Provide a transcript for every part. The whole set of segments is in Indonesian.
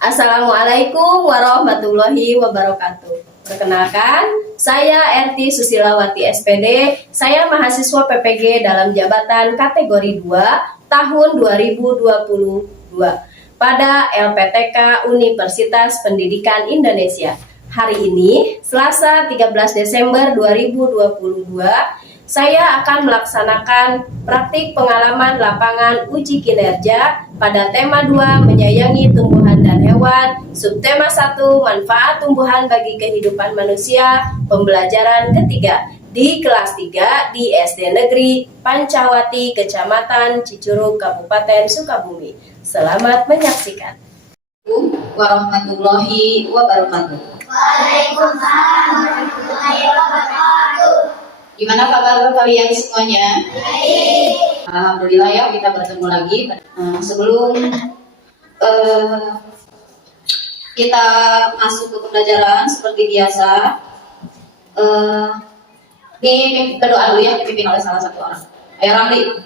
Assalamualaikum warahmatullahi wabarakatuh. Perkenalkan, saya RT Susilawati SPD. Saya mahasiswa PPG dalam jabatan kategori 2 tahun 2022 pada LPTK Universitas Pendidikan Indonesia. Hari ini, Selasa 13 Desember 2022, saya akan melaksanakan praktik pengalaman lapangan uji kinerja pada tema 2 menyayangi tumbuhan dan hewan, subtema 1 manfaat tumbuhan bagi kehidupan manusia, pembelajaran ketiga di kelas 3 di SD Negeri Pancawati, Kecamatan Cicurug, Kabupaten Sukabumi. Selamat menyaksikan. Warahmatullahi wabarakatuh. Waalaikumsalam warahmatullahi wabarakatuh. Gimana kabar kalian semuanya? Baik. Alhamdulillah ya, kita bertemu lagi. Sebelum kita masuk ke pembelajaran seperti biasa, berdoa dulu ya, dipimpin oleh salah satu orang. Ayo Ramli.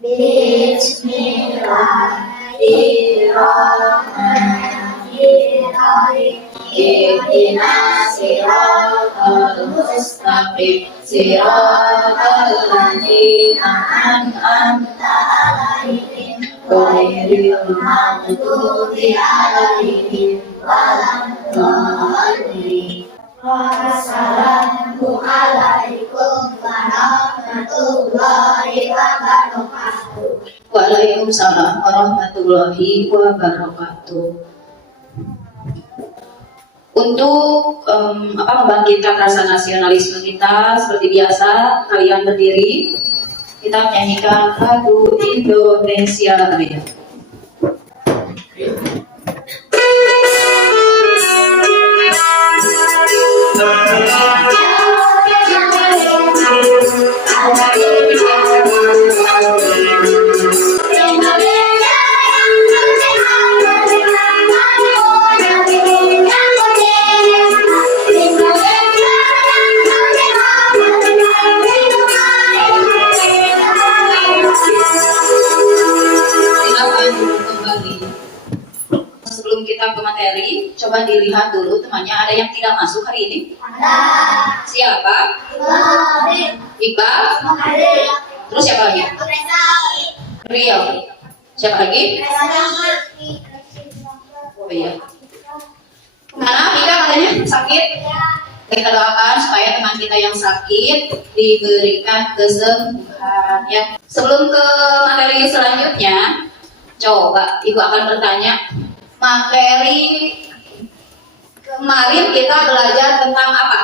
Bismillahirrahmanirrahim. Ihdinas siratal mustaqim, siratal ladzina an'amta 'alaihim, ghairil maghdubi 'alaihim waladdallin. Wassalamualaikum warahmatullahi wabarakatuh. Waalaikumsalam warahmatullahi wabarakatuh. Untuk membangkitkan rasa nasionalisme kita, seperti biasa kalian berdiri, kita menyanyikan lagu Indonesia Raya. Sebelum kita ke materi, coba dilihat dulu temannya, ada yang tidak masuk hari ini? Ada. Siapa? Iqbal? Terus siapa lagi? Rio. Siapa lagi? Oh iya. Mana Ika katanya sakit? Kita doakan supaya teman kita yang sakit diberikan kesembuhan ya. Sebelum ke materi selanjutnya, coba Ibu akan bertanya, materi kemarin kita belajar tentang apa?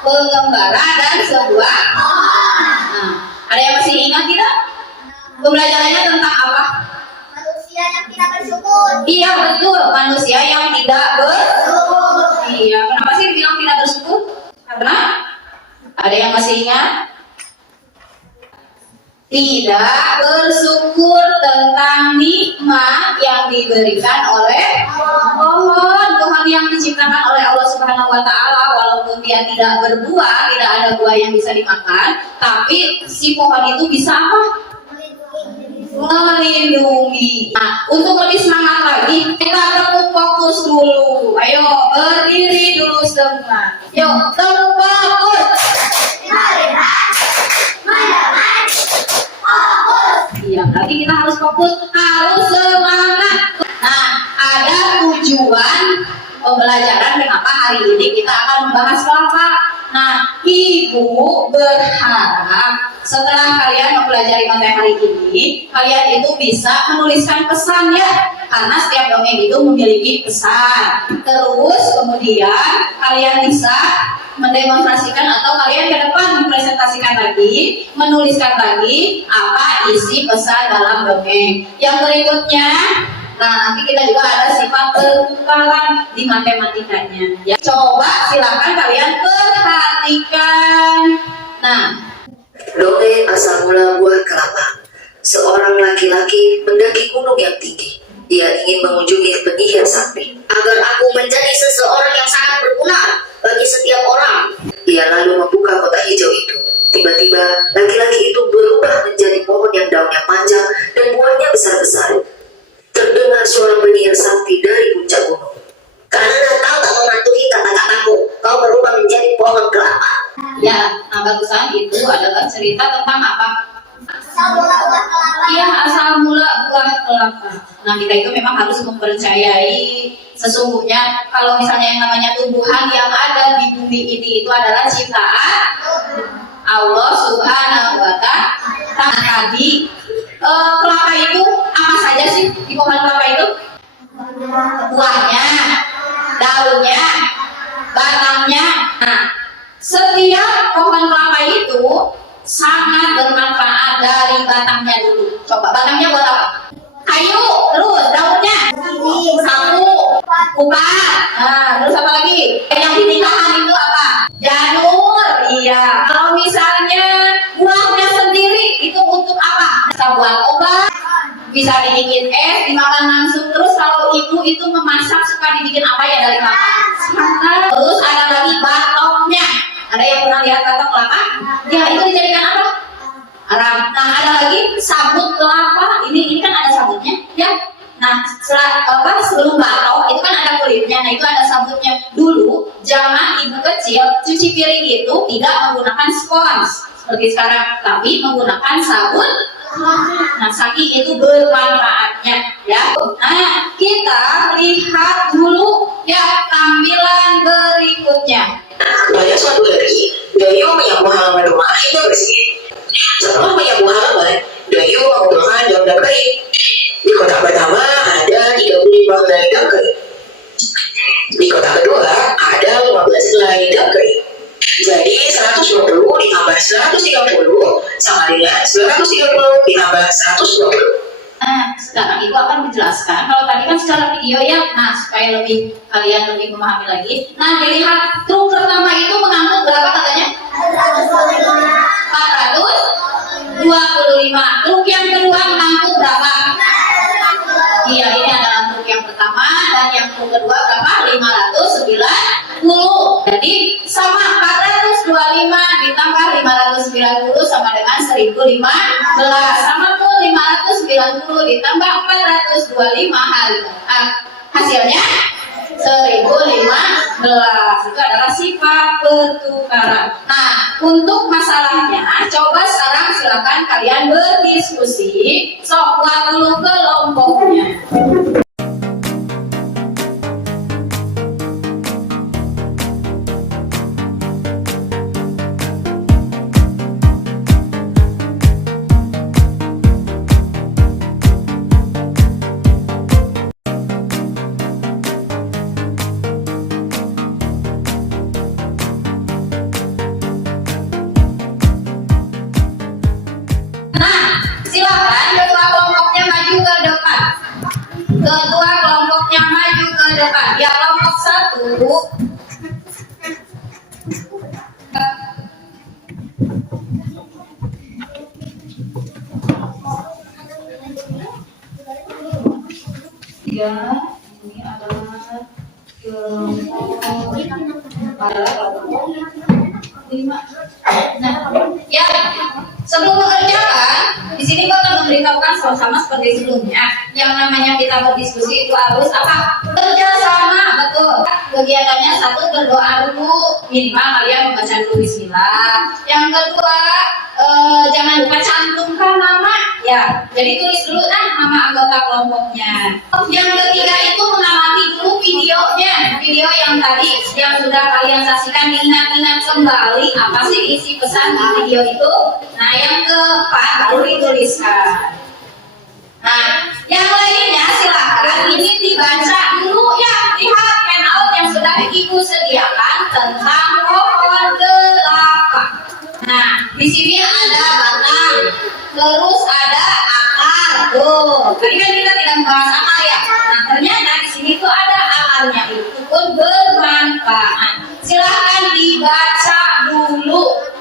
Pengembara dan sebuah. Nah, ada yang masih ingat tidak? Pembelajarannya tentang apa? Manusia yang tidak bersyukur. Iya betul, manusia yang tidak bersyukur. Iya, kenapa sih bilang tidak bersyukur? Karena ada yang masih ingat? Tidak bersyukur tentang nikmat yang diberikan oleh pohon yang diciptakan oleh Allah Subhanahu wa Ta'ala. Walaupun dia tidak berbuah, tidak ada buah yang bisa dimakan, tapi si pohon itu bisa apa? Melindungi. Nah, untuk lebih semangat lagi, kita tepuk fokus dulu. Ayo berdiri dulu semua. Yuk tepuk fokus. Iya, berarti kita harus fokus, harus semangat. Nah, ada tujuan pembelajaran kenapa hari ini kita akan membahas kelapa. Nah, Ibu berharap setelah kalian mempelajari materi ini, kalian itu bisa menuliskan pesan ya, karena setiap dongeng itu memiliki pesan. Terus kemudian kalian bisa mendemonstrasikan atau kalian ke depan mempresentasikan lagi, menuliskan lagi apa isi pesan dalam dongeng. Yang berikutnya, nah nanti kita juga ada sifat ketukaran di matematikanya. Ya, coba silakan kalian perhatikan. Nah, dongeng asal mula buah kelapa. Seorang laki-laki mendaki gunung yang tinggi. Dia ingin mengunjungi penyihir sakti. Agar aku menjadi seseorang yang sangat berguna bagi setiap orang. Ia lalu membuka kotak hijau itu. Tiba-tiba laki-laki itu berubah menjadi pohon yang daunnya panjang dan buahnya besar penjelasan itu adalah cerita tentang apa? Asal mula buah kelapa. Iya, asal mula buah kelapa. Nah, kita itu memang harus mempercayai sesungguhnya kalau misalnya yang namanya tumbuhan yang ada di bumi ini itu adalah ciptaan Allah Subhanahu wa Ta'ala. Tadi kelapa itu apa saja sih di pohon kelapa itu? Buahnya, daunnya, batangnya. Nah, setiap pohon kelapa itu sangat bermanfaat dari batangnya dulu. Coba batangnya buat apa? Kayu, terus daunnya sapu, kupat. Nah, terus apa lagi? Yang di nikahan itu apa? Janur. Iya. Kalau misalnya buahnya sendiri itu untuk apa? Bisa buat obat, bisa dibikin es, dimakan langsung. Terus kalau ibu itu memasak suka dibikin apa ya dari kelapa? Santan. Terus ada lagi batoknya. Ada yang pernah lihat batok kelapa? Ya, itu dijadikan apa? Arang. Nah, ada lagi sabut kelapa. Ini kan ada sabutnya, ya. Nah, sebelum batok itu kan ada kulitnya. Nah, itu ada sabutnya. Dulu zaman ibu kecil cuci piring itu tidak menggunakan spons seperti sekarang, tapi menggunakan sabun. Nah, saking itu bermanfaatnya, ya. Nah, kita lihat dulu ya tampilan berikutnya. Pada suatu hari, Dayu menyapu halaman rumah hingga bersih. Setelah menyapu halaman, Dayu mengumpulkan daun kering. Di kotak pertama ada 35 helai daun kering. Di kotak kedua ada 15 helai daun kering. Jadi 120 ditambah 130 sama dengan 930 ditambah 120. Nah, sekarang Ibu akan menjelaskan. Kalau tadi kan secara video ya, nah supaya kalian lebih memahami lagi. Nah, dilihat truk pertama itu mengangkut berapa katanya? 425. Truk yang kedua mengangkut berapa? Iya, ini adalah truk yang pertama dan yang truk kedua berapa? 590. Jadi sama 425 ditambah 590 sama dengan 1015. Sama tuh 590 ditambah 425 hasilnya 1015. Itu adalah sifat pertukaran. Nah, untuk masalahnya coba sekarang silakan kalian berdiskusi. Sok buat dulu kelompoknya. Silakan ketua kelompoknya maju ke depan. Ketua kelompoknya maju ke depan. Ya, kelompok 1. Ya, ini adalah kelompok 5. Nah, ya, sebelum mengerjakan, di sini kau akan memberitahukan sama-sama seperti sebelumnya. Yang namanya kita berdiskusi itu harus apa? Kerjasama, betul. Kegiatannya satu, berdoa dulu, minimal kalian membaca dulu bismillah. Yang kedua, jangan lupa cantumkan nama, ya. Jadi tulis dulu nama anggota kelompoknya. Yang ketiga itu mengamati dulu videonya, video yang tadi yang sudah kalian saksikan, diingat-ingat kembali apa sih isi pesan di video itu. Nah, yang keempat baru dituliskan. Nah, yang lainnya silakan ini dibaca dulu ya. Lihat handout yang sudah Ibu sediakan tentang pohon kelapa. Nah, di sini ada batang, terus ada akar. Tuh, tadi kan kita tidak membahas akar ya. Nah, ternyata di sini tuh ada akarnya, itu pun bermanfaat. Silakan dibaca dulu.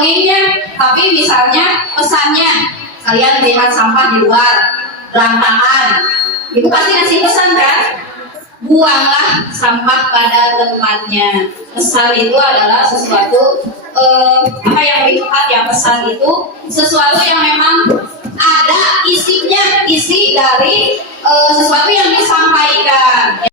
dongengnya, tapi misalnya pesannya, kalian lihat sampah di luar, berantakan, ibu pasti ngasih pesan kan? Buanglah sampah pada tempatnya. Pesan itu adalah sesuatu apa yang lebih tepat ya, pesan itu sesuatu yang memang ada isinya, isi dari sesuatu yang disampaikan.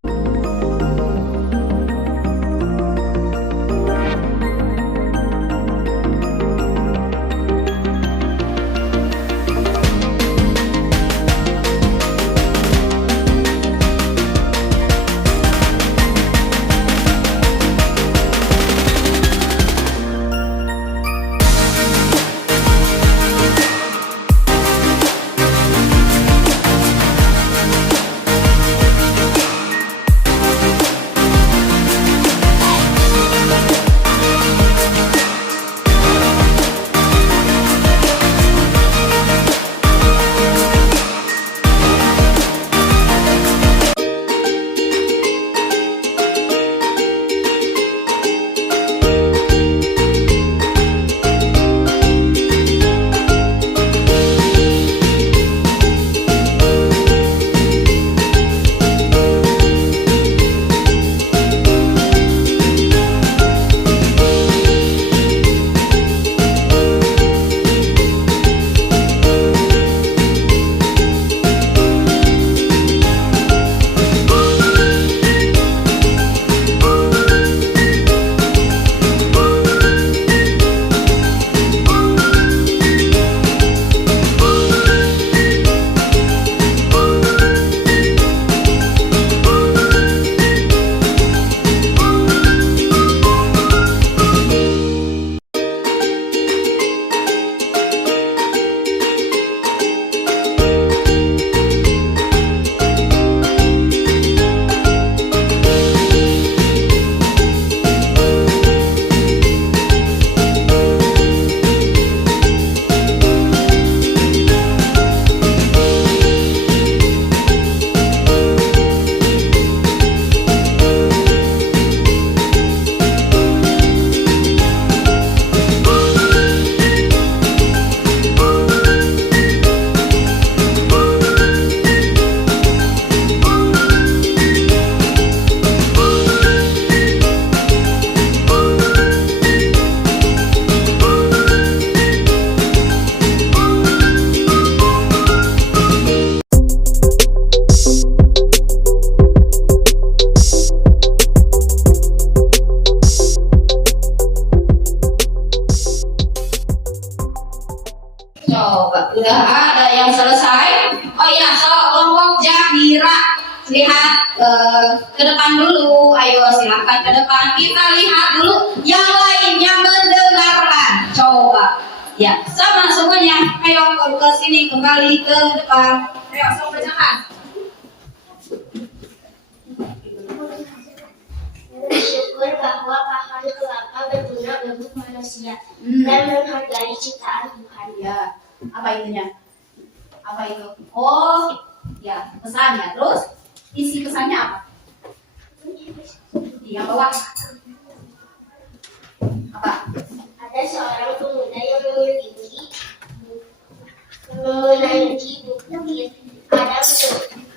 Coba, udah ada yang selesai? Oh iya, so kelompok Jahira, lihat ke depan dulu. Ayo silahkan ke depan. Kita lihat dulu yang lainnya mendengarkan. Coba, ya sama semuanya. Ayo ke sini, kembali ke depan. Ayo sama bacakan. Bersyukur bahwa pahala kelapa berguna bagi manusia dan menghargai ciptaan Tuhan. Ya, apa itunya? Apa itu? Oh, ya pesannya. Terus isi pesannya apa? Di yang bawah. Apa? Ada seorang pemuda yang menaiki bukit Adam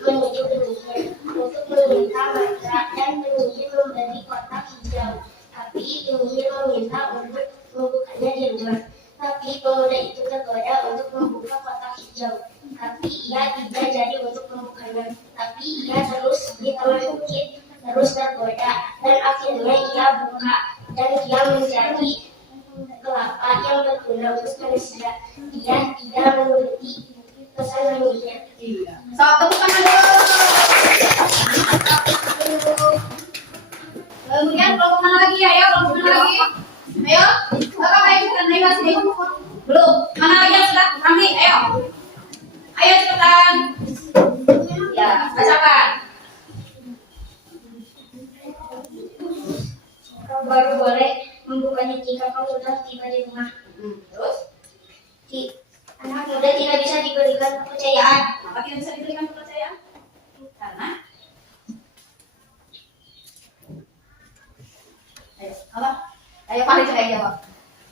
menuju penyihir untuk meminta mantra dan penyihir memberi kotak hijau. Tapi penyihir meminta untuk membukanya di luar. Tapi pemuda itu tergoda untuk membuka kotak hijau. Tapi ia tidak jadi untuk membukanya. Tapi ia terus di tengah bukit, terus tergoda. Dan akhirnya ia buka. Dan dia menjadi kelapa yang berguna untuk manusia. Dia tidak mengerti pesan penyihir. Iya. So, tepuk tangan dulu. Kemudian kelompok mana lagi ya? Kelompok mana lagi? Ayo, kakak ayo cepetan, ayo sini. Belum. Mana lagi yang sudah? Ramli, ayo. Ayo cepetan. Ya, bacakan. Kau baru boleh membukanya jika kau sudah tiba di rumah. Terus? Anak muda tidak bisa diberikan kepercayaan. Kenapa tidak bisa diberikan kepercayaan? Karena ayo, apa? Ayo Pak, coba jawab.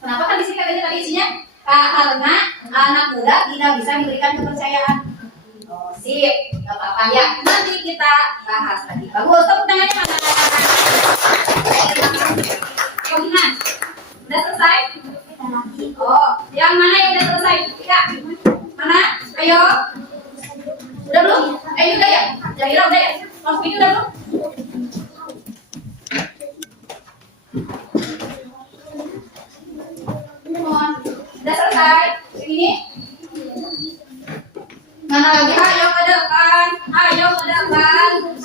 Kenapa kan di sini katanya tadi tadi isinya? Karena anak muda tidak bisa diberikan kepercayaan. Oh, sip, gak apa-apa ya. Nanti kita bahas lagi. Bagus, tepuk tangannya mana? Kominan, udah selesai? Oh, yang mana yang udah selesai? Tika, mana? Ayo. Udah belum? Udah ya? Jahira udah ya? Mas ini udah belum? Udah selesai? Ini? Mana lagi? Ayo ke depan. Ayo ke depan.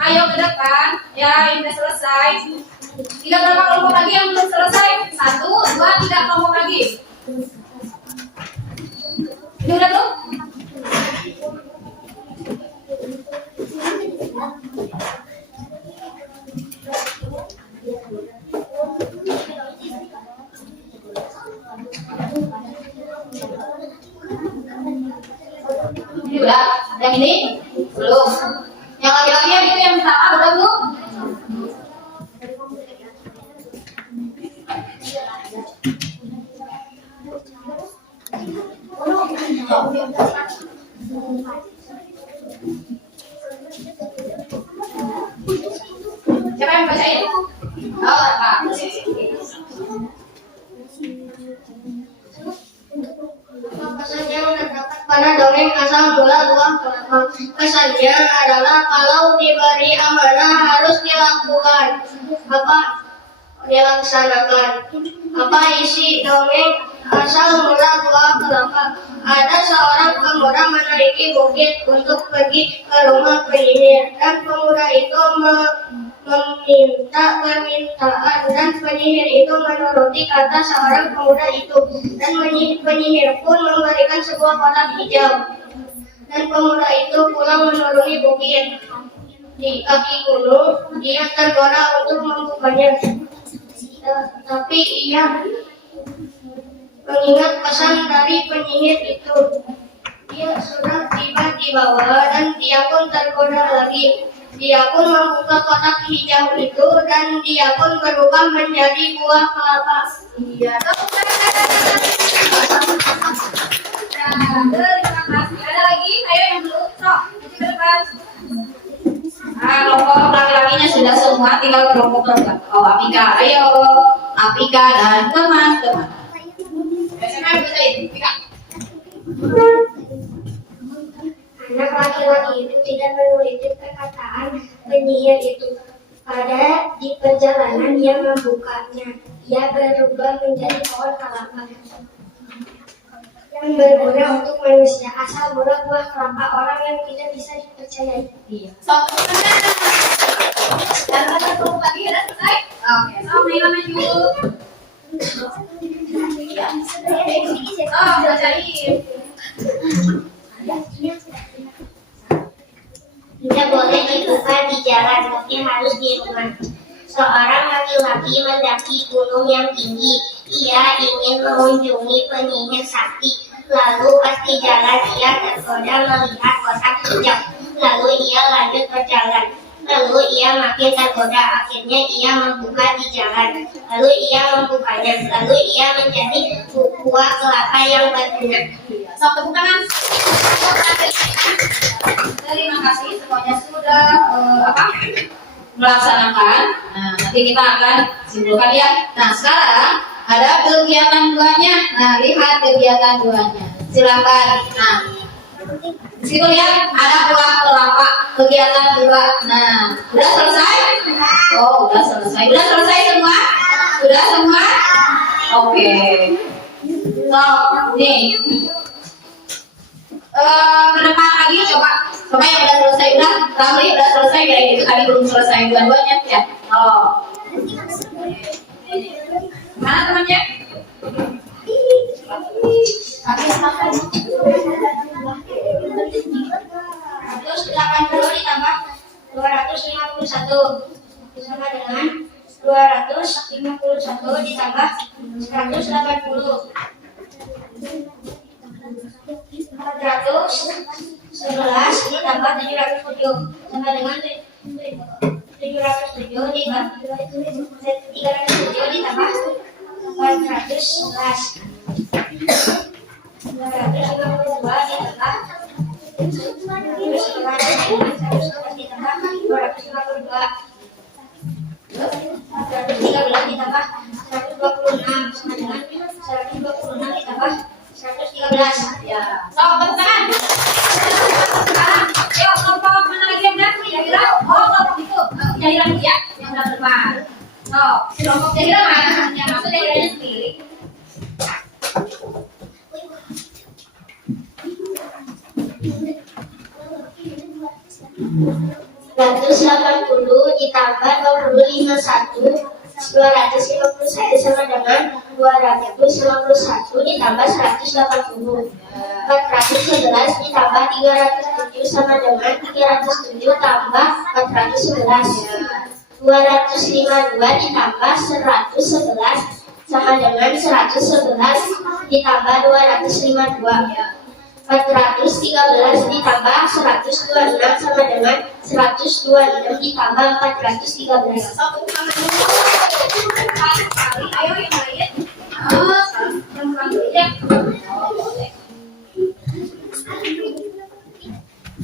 Ayo ke depan. Ya, ini udah selesai. Tidak berapa kelompok lagi yang belum selesai? 1, 2, 3 kelompok lagi. Ini udah belum? Ini udah, yang ini belum. Yang laki-laki yang itu yang pertama udah belum? Siapa yang bacain? Oh, Pak. Apa saja yang terdapat pada dongeng asal mula buah kelapa? Pesannya adalah kalau diberi amanah harus dilakukan. Apa dilaksanakan? Apa isi dongeng asal mula buah kelapa? Ada seorang pemuda menaiki bukit untuk pergi ke rumah penyihir, dan pemuda itu meminta permintaan, dan penyihir itu menuruti kata seorang pemuda itu, dan penyihir pun memberikan sebuah kotak hijau, dan pemuda itu pulang menuruni bukit. Di kaki gunung dia tergoda untuk membukanya, tapi ia mengingat pesan dari penyihir itu. Dia sudah tiba di bawah dan dia pun tergoda lagi. Dia pun membuka kotak hijau itu dan dia pun berubah menjadi buah kelapa. Iya, terima kasih. Ada lagi? Ayo yang belum. Sok, ke depan. Kelompok laki-lakinya sudah semua, tinggal kelompok perempuan. Oh, Apika, ayo. Apika dan teman-teman. Siapa yang bacain? Apika. Anak laki-laki itu tidak menuruti perkataan penyihir itu. Di perjalanan ia membukanya. Ia berubah menjadi pohon kelapa yang berguna untuk manusia. Asal mula buah kelapa orang yang tidak bisa dipercayai. Iya. Sok, dan ada kelompok lagi udah selesai? Oke, sok Naila maju. Oh, bacain. Tidak boleh dibuka di jalan, tapi harus di rumah. Seorang laki-laki mendaki gunung yang tinggi. Ia ingin mengunjungi penyihir sakti. Lalu pas di jalan ia tergoda melihat kotak hijau. Lalu ia lanjut berjalan. Lalu ia makin tergoda. Akhirnya ia membuka di jalan. Lalu ia membukanya. Lalu ia menjadi buah kelapa yang berguna. Sok, tepuk tangan. Terima kasih semuanya sudah melaksanakan. Nah, nanti kita akan simpulkan ya. Nah, sekarang ada kegiatan 2-nya. Nah, lihat kegiatan 2-nya. Silakan. Nah, di situ lihat ada buah kelapa. Kegiatan 2. Nah, udah selesai? Oh, udah selesai. Udah selesai semua? Sudah semua? Oke. So, nih. Ke depan lagi coba yang udah selesai, udah Ramli udah selesai kayak gitu, tadi belum selesai dua-duanya ya. Oh, mana temannya? Terus 80 ditambah 251 sama dengan 251 ditambah 180. 411 ditambah 707 sama dengan 707 ditambah 307 ditambah 411. 252 ditambah 111 ditambah 252. 113 ditambah 126 sama dengan 126 ditambah 113. Ya, so tepuk tangan. Ayo kelompok mana lagi yang benar? Kira-kira, kelompok itu jadi lagi ya, yang benar depan. So, kelompok jadi mana? Yang maksud daerahnya sendiri. Ratus 80 ditambah 25 1. 251 sama dengan 251 ditambah 180. 411 ditambah 307 sama dengan 307 tambah 411. 252 ditambah 111 sama dengan 111 ditambah 252. 413 ditambah 126 sama dengan 126 ditambah 413. So, tepuk tangan dulu. Ayo yang lain. Yang lain ya. Boleh.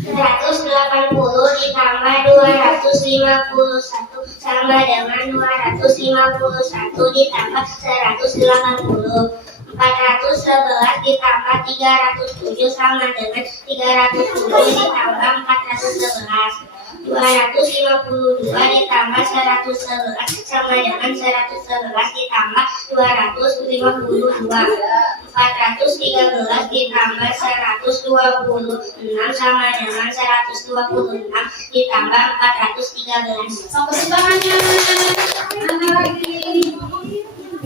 180 ditambah 251 sama dengan 251 ditambah 180. 411 ditambah 307 sama dengan 307 ditambah 411. 252 ditambah 111 sama dengan 111 ditambah 252. 413 ditambah 126 sama dengan 126 ditambah 413. Sampai tangannya. Mana lagi?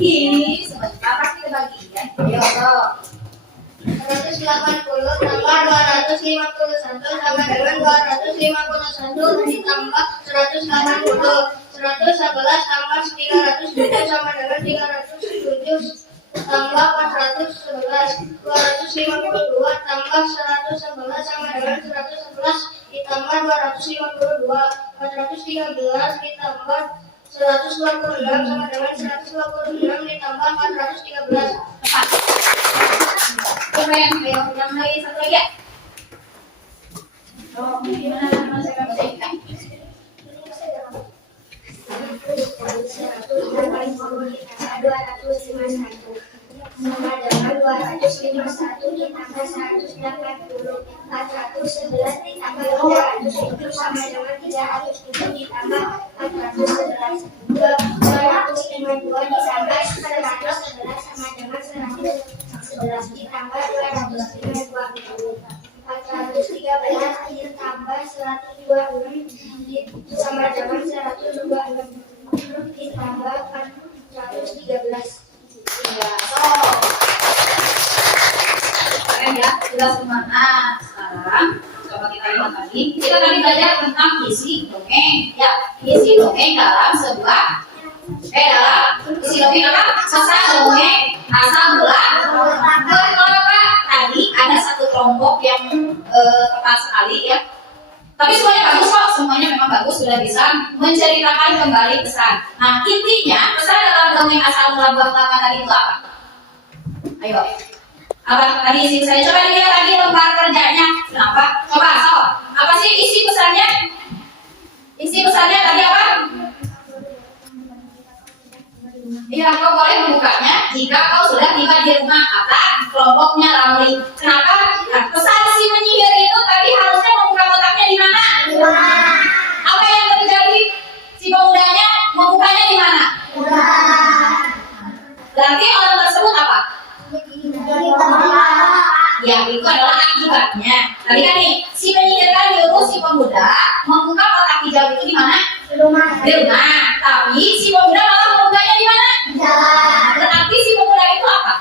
Ini sebentar pasti kebagian. Ayo, so. 180 tambah 251 sama dengan 251 ditambah 180. 111 tambah 307 sama dengan 307 tambah 411. 252 tambah 111 sama dengan 111 ditambah 252. 413 ditambah 126 sama dengan 126 ditambah 413. Tepat. Coba yang lain satu lagi ya. Oh, gimana saya baca ikan? 251 sama dengan 251 ditambah 180. 411 ditambah 307 sama dengan 307 ditambah 411. 252 ditambah 111 sama dengan 111 ditambah 252. 413 ditambah 126 sama dengan 126 ditambah 413. Ya, so. Keren ya, sudah semangat. Sekarang coba kita lihat lagi. Kita tadi belajar tentang isi dongeng. Ya, isi dongeng dalam sebuah isi dongeng apa? Asal dongeng, asal mula. Kenapa? Tadi ada satu kelompok yang tepat sekali ya. Tapi semuanya bagus kok, semuanya memang bagus, sudah bisa menceritakan kembali pesan. Nah, intinya pesan dalam dongeng asal mula buah kelapa tadi itu apa? Ayo, apa tadi isi pesannya? Coba dilihat lagi lembar kerjanya. Kenapa? Coba, so, apa sih isi pesannya? Isi pesannya tadi apa? Iya, kau boleh membukanya jika kau sudah tiba di rumah, kata kelompoknya Ramli. Kenapa? Nah, pesan si penyihir itu tadi harusnya membuka kotaknya di mana? Apa yang terjadi? Si pemudanya membukanya di mana? Berarti orang tersebut apa? Ya, itu adalah akibatnya. Tadi kan nih, si penyihir kan nyuruh si pemuda membuka kotak hijau itu di mana? Di rumah. Tapi si pemuda malah membukanya di mana? Berarti si pemuda itu apa?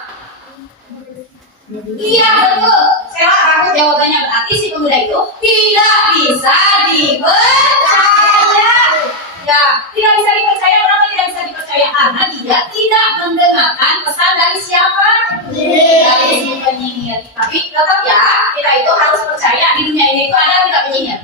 Iya, betul. Saya bagus jawabannya. Berarti si pemuda itu tidak bisa dipercaya. Ya, tidak bisa dipercaya. Kenapa tidak bisa dipercaya? Karena dia tidak mendengarkan pesan dari siapa? Dari si penyihir. Tapi tetap ya, kita itu harus percaya di dunia ini itu ada tidak penyihir?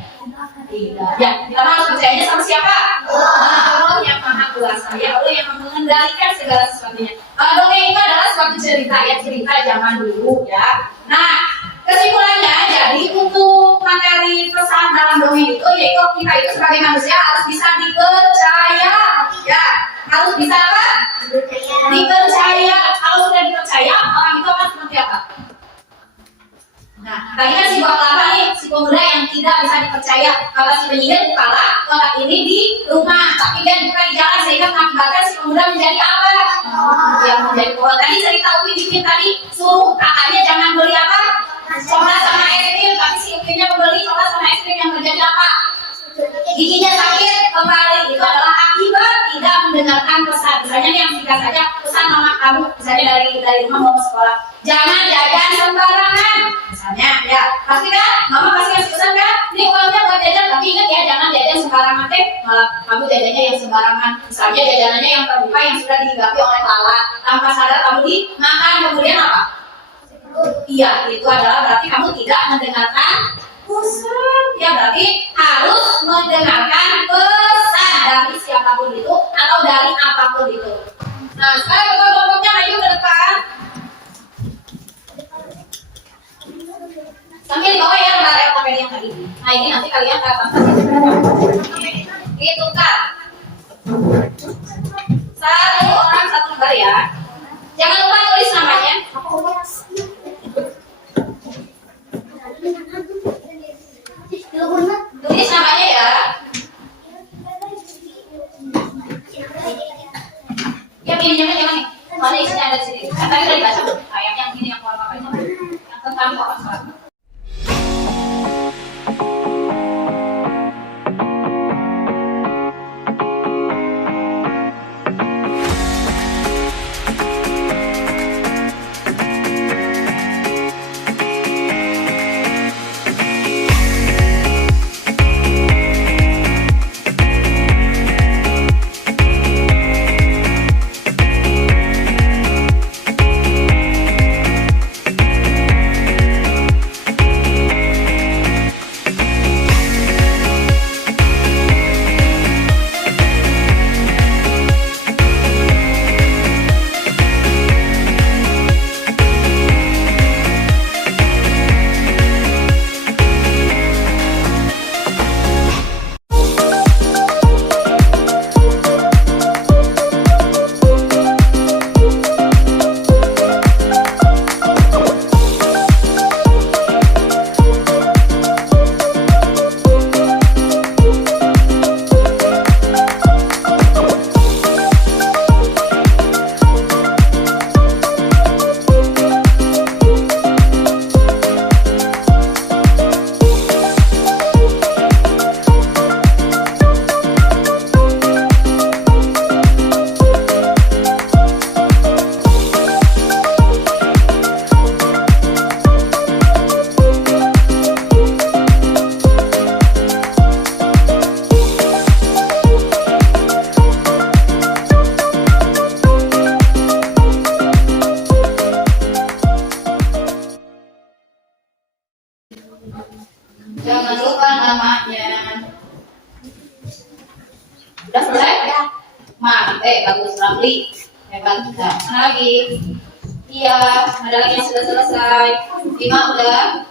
Tidak. Ya, kita harus percayanya sama siapa? Allah yang Maha Kuasa. Ya Allah yang mengendalikan segala sesuatunya. Dongeng itu adalah suatu cerita ya, cerita zaman dulu ya. Nah, kesimpulannya jadi untuk materi pesan dalam dongeng itu yaitu kita itu sebagai manusia harus bisa dipercaya ya. Harus bisa apa? Dipercaya. Kalau sudah dipercaya, orang itu akan seperti apa? Nah, tadi kan si buah kelapa nih, si pemuda yang tidak bisa dipercaya. Kalau si penyihir kepala kotak ini di rumah, tapi dia buka di jalan sehingga mengakibatkan si pemuda menjadi apa? Ya menjadi pohon. Tadi cerita Upi bikin tadi suruh kakaknya jangan beli apa? Coklat sama es krim, tapi si Upinya membeli coklat sama es krim yang terjadi apa? Giginya sakit kembali. Itu adalah akibat tidak mendengarkan pesan. Misalnya nih yang singkat saja, pesan mama kamu, misalnya dari rumah mau ke sekolah, jangan jajan sembarangan. Misalnya, ya pasti kan, mama pasti ngasih pesan kan, ini uangnya buat jajan, tapi ingat ya jangan jajan sembarangan teh, malah kamu jajannya yang sembarangan. Misalnya jajanannya yang terbuka yang sudah dihinggapi oleh lalat, tanpa sadar kamu dimakan, kemudian apa? Iya, itu adalah berarti kamu tidak mendengarkan pesan. Ya berarti harus mendengarkan pesan dari siapapun itu atau dari apapun itu. Nah sekarang kelompok-kelompoknya maju ke depan. Sambil dibawa ya lembar LKPD yang tadi. Nah ini nanti kalian akan ditukar. Satu orang satu lembar ya. Jangan lupa tulis namanya. Tulis namanya ya. Ya pilihnya jangan nih. Soalnya isinya ada di sini. Kan tadi udah dibaca. Ayamnya yang ini yang keluar papanya. Yang tentang kok. Jangan lupa namanya. Udah selesai? Bagus Ramli. Hebat. Nah, mana lagi? Iya, ada lagi yang sudah selesai. 5 udah.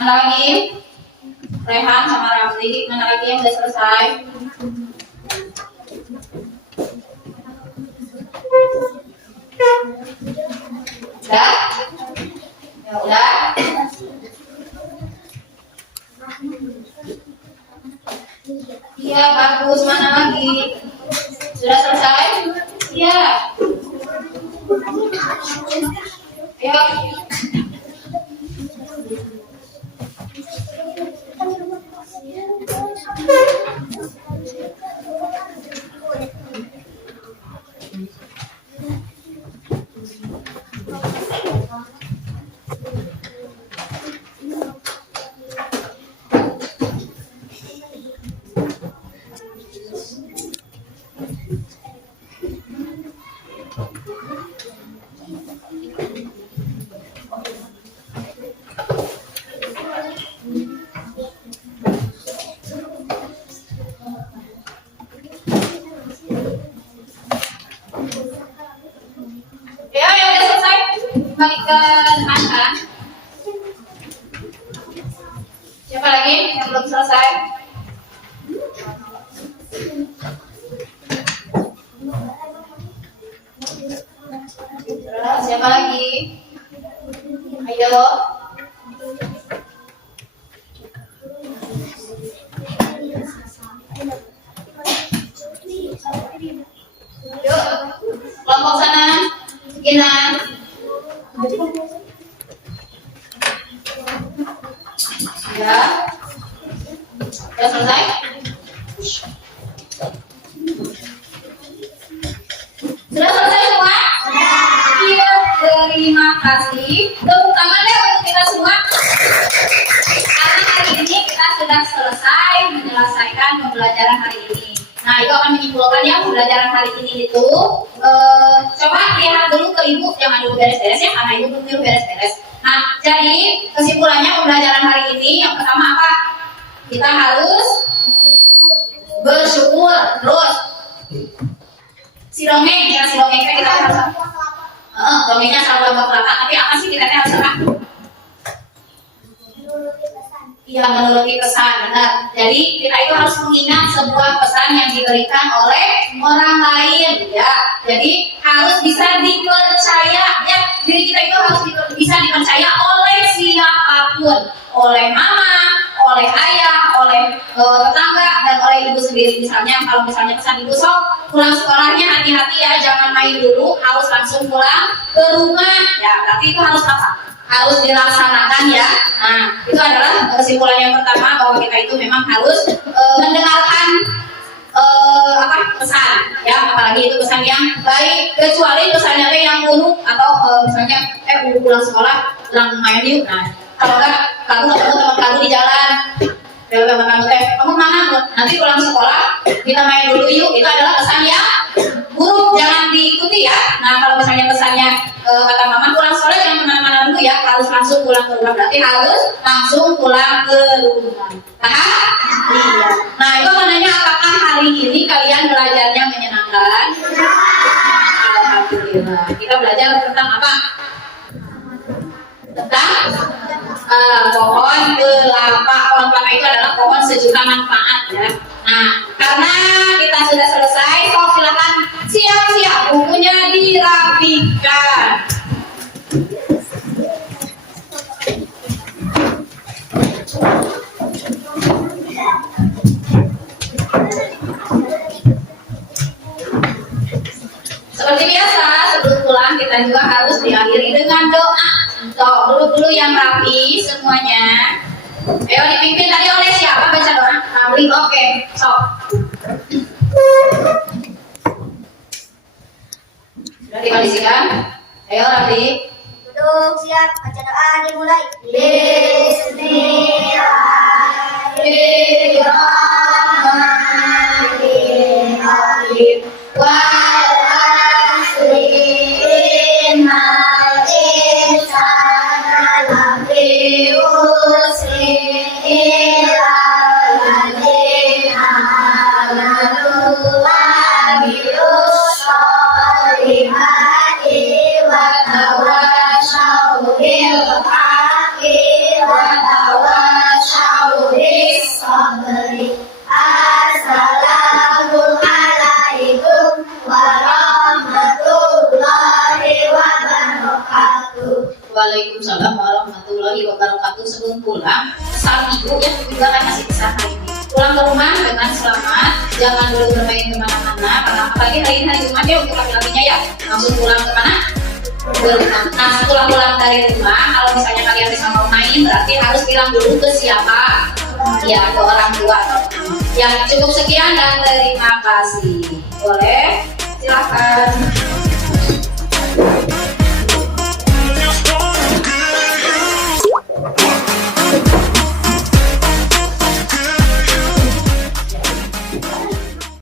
Mana lagi? Rehan sama Ramli. Mana lagi yang sudah selesai? Udah? Ya udah. Iya bagus, mana lagi? Sudah selesai? Iya. Ayo. kembalikan kan? Siapa lagi yang belum selesai? Terus siapa lagi? Ayo. Yuk, kelompok sana, Gina. Ya, sudah selesai? Sudah selesai semua? Iya, terima kasih. Tepuk tangan deh untuk kita semua. Karena hari ini kita sudah selesai menyelesaikan pembelajaran hari ini. Nah, itu akan menyimpulkan ya pembelajaran hari ini itu. Coba lihat dulu ke ibu, jangan dulu beres-beres ya, karena ibu belum dulu beres-beres. Nah, jadi kesimpulannya pembelajaran hari ini yang pertama apa? Kita harus bersyukur. Terus si dongeng kita harus dongengnya selalu belakang. Tapi apa sih kita harus apa? Iya, menuruti pesan, benar. Jadi kita itu harus mengingat sebuah pesan yang diberikan oleh orang lain, ya. Jadi harus bisa dipercaya, ya. Diri kita itu harus bisa dipercaya oleh siapapun, oleh mama, oleh ayah, oleh tetangga, dan oleh ibu sendiri. Misalnya kalau misalnya pesan ibu, sok pulang sekolahnya hati-hati ya, jangan main dulu, harus langsung pulang ke rumah, ya. Berarti itu harus apa? Harus dilaksanakan ya. Nah, itu adalah kesimpulan yang pertama, bahwa kita itu memang harus mendengarkan pesan ya, apalagi itu pesan yang baik, kecuali pesannya yang buruk atau misalnya udah pulang sekolah pulang main yuk. Nah, kalau enggak kamu ketemu teman kamu di jalan, teman kamu kamu mana? Nanti pulang sekolah kita main dulu yuk. Itu adalah pesan yang buruk, jangan diikuti ya. Nah, kalau misalnya pesannya kata mama pulang sekolah jangan kemana-mana dulu ya, harus langsung pulang ke rumah. Berarti harus langsung pulang ke rumah. Paham? Iya. Nah, itu menanya apakah hari ini kalian belajarnya menyenangkan? Alhamdulillah. Kita belajar tentang apa? Tentang pohon kelapa. Pohon kelapa itu adalah pohon sejuta manfaat ya. Nah, karena kita sudah selesai, so silakan siap-siap bukunya dirapikan. Seperti biasa, sebelum pulang kita juga harus diakhiri dengan doa. Duduk dulu yang rapi semuanya. Ayo dipimpin tadi oleh siapa baca doa? Ramli, oke. Sok. Sudah dikondisikan? Ayo Ramli. Duduk siap, baca doa dimulai. Waalaikumsalam warahmatullahi wabarakatuh. Sebelum pulang, saat ibu ya juga kan masih bisa hari ini. Pulang ke rumah dengan selamat, jangan dulu bermain kemana-mana. Karena apalagi hari ini hari Jumat ya untuk laki-lakinya ya, langsung pulang ke mana? Ke rumah. Nah, setelah pulang dari rumah, kalau misalnya kalian bisa mau main, berarti harus bilang dulu ke siapa? Ya, ke orang tua. Ya, cukup sekian dan terima kasih. Boleh? Silakan.